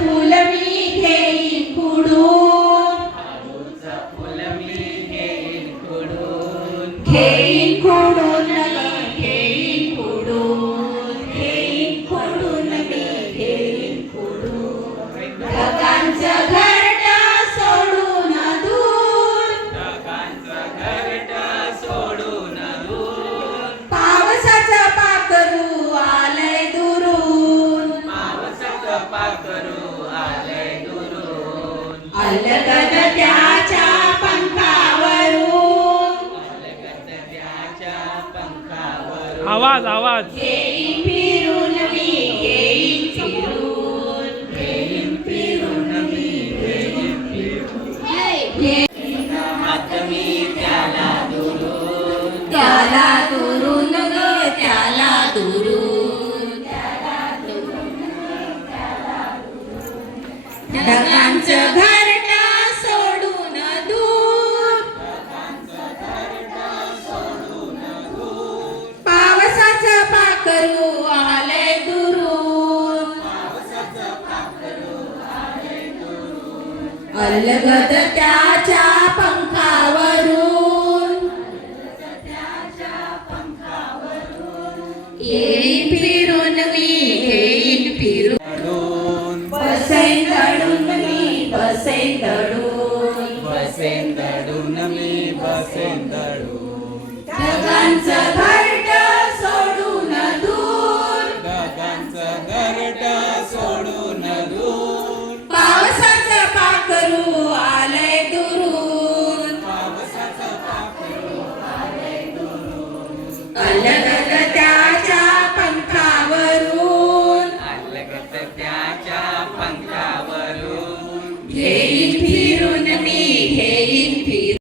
फूल मी घेईन कुडून, घेईन कुडून, घेईन कुडून, घेईन कुडून मी घेईन कुडून. ढगांचं घरटं सोडून दूर, पावसाचं पाखरू आलंय दुरून, अलगद त्याच्या पंखावरून, आवाज घेईन फिरून मी, घेईन फिरून, घेईन फिरून मी, घेईन फिरून. मी त्याला दुरून, त्याला दुरून ग, त्याला दुरून, ढगांचं घरटं सोडून दूर, पावसाचं पाखरू आलंय दुरून, अलगद त्याच्या पंखावरून, येईन फिरून मी, घेईन फिरून. बसेन दडून मी, बसेन दडून, बसेन दडून मी, बसेन दडून. ढगांचं घरटं सोडून दूर, ढगांचं घरटं सोडून दूर, पावसाचं पाखरू आलंय दुरून, अलगद त्याच्या पंखावरून, अलगद त्याच्या पंखावरून. घेईन फिरून मी, घेईन फिरून.